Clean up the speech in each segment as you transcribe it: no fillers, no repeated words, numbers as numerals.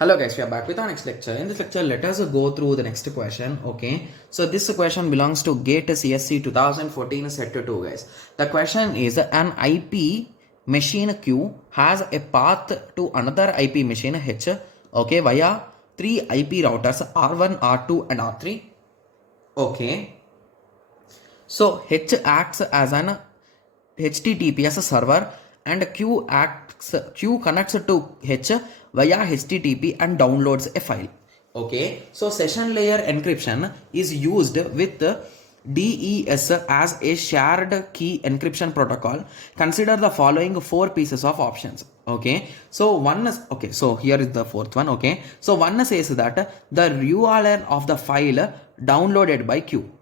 Hello guys, we are back with our next lecture. In this lecture, let us go through the next question. Okay, so this question belongs to GATE CSC 2014 set 2 guys. The question is an IP machine Q has a path to another IP machine H, okay, via three IP routers R1, R2 and R3. Okay, so H acts as an HTTPS server and Q connects to H via HTTP and downloads a file. Okay, so session layer encryption is used with DES as a shared key encryption protocol. Consider the following four pieces of options. Okay, so one is okay, so here is the fourth one. Okay, so one says that the URL of the file downloaded by Q.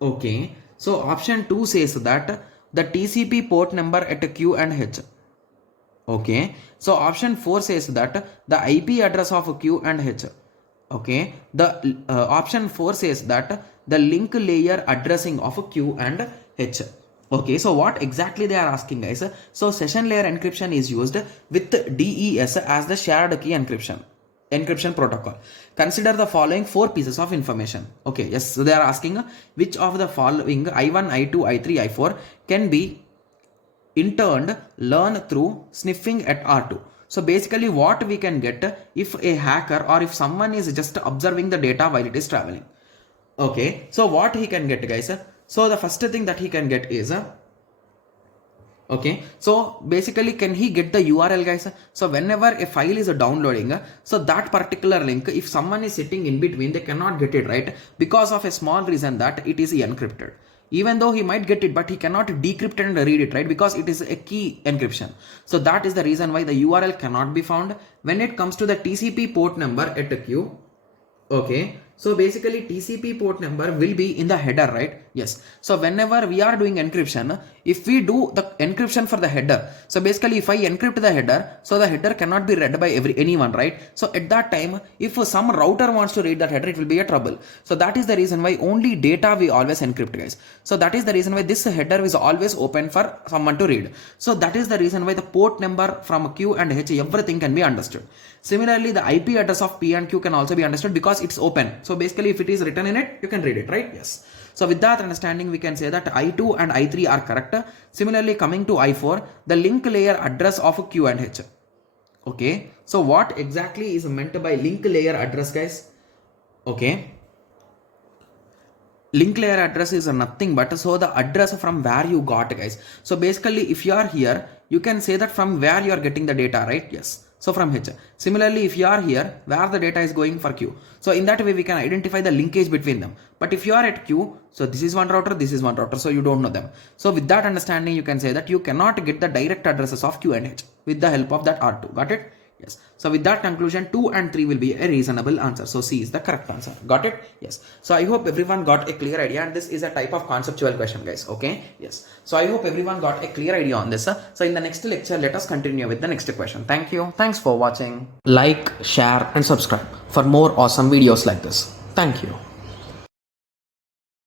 Okay, so option 2 says that the TCP port number at Q and H. Okay, so option 4 says that the IP address of Q and H. Okay, the option 4 says that the link layer addressing of Q and H. Okay, so what exactly they are asking guys? So session layer encryption is used with DES as the shared key encryption protocol. Consider the following four pieces of information. Okay, yes, so they are asking which of the following I1, I2, I3, I4 can be interned learn through sniffing at R2. So basically what we can get if a hacker or if someone is just observing the data while it is traveling. Okay, so what he can get guys? So the first thing that he can get is okay, so basically can he get the URL guys? So whenever a file is downloading, so that particular link, if someone is sitting in between, they cannot get it, right? Because of a small reason that it is encrypted. Even though he might get it, but he cannot decrypt and read it, right? Because it is a key encryption. So that is the reason why the URL cannot be found. When it comes to the TCP port number at a Q, okay, so basically TCP port number will be in the header, right? Yes. So whenever we are doing encryption, if we do the encryption for the header, so basically if I encrypt the header, so the header cannot be read by anyone, right? So at that time, if some router wants to read that header, it will be a trouble. So that is the reason why only data we always encrypt guys. So that is the reason why this header is always open for someone to read. So that is the reason why the port number from Q and H, everything can be understood. Similarly, the IP address of P and Q can also be understood because it's open. So basically if it is written in it, you can read it, right? Yes. So with that understanding, we can say that I2 and I3 are correct. Similarly, coming to I4, the link layer address of Q and H. Okay. So what exactly is meant by link layer address guys? Okay. Link layer address is nothing but so the address from where you got guys. So basically if you are here, you can say that from where you are getting the data, right? Yes. So from H. Similarly, if you are here, where the data is going for Q. So in that way, we can identify the linkage between them. But if you are at Q, so this is one router, this is one router, so you don't know them. So with that understanding, you can say that you cannot get the direct addresses of Q and H with the help of that R2. Got it? Yes. So with that conclusion, 2 and 3 will be a reasonable answer. So C is the correct answer. Got it? Yes. So I hope everyone got a clear idea, and this is a type of conceptual question guys. Okay. Yes. So I hope everyone got a clear idea on this. So in the next lecture, let us continue with the next question. Thank you. Thanks for watching. Like, share and subscribe for more awesome videos like this. Thank you.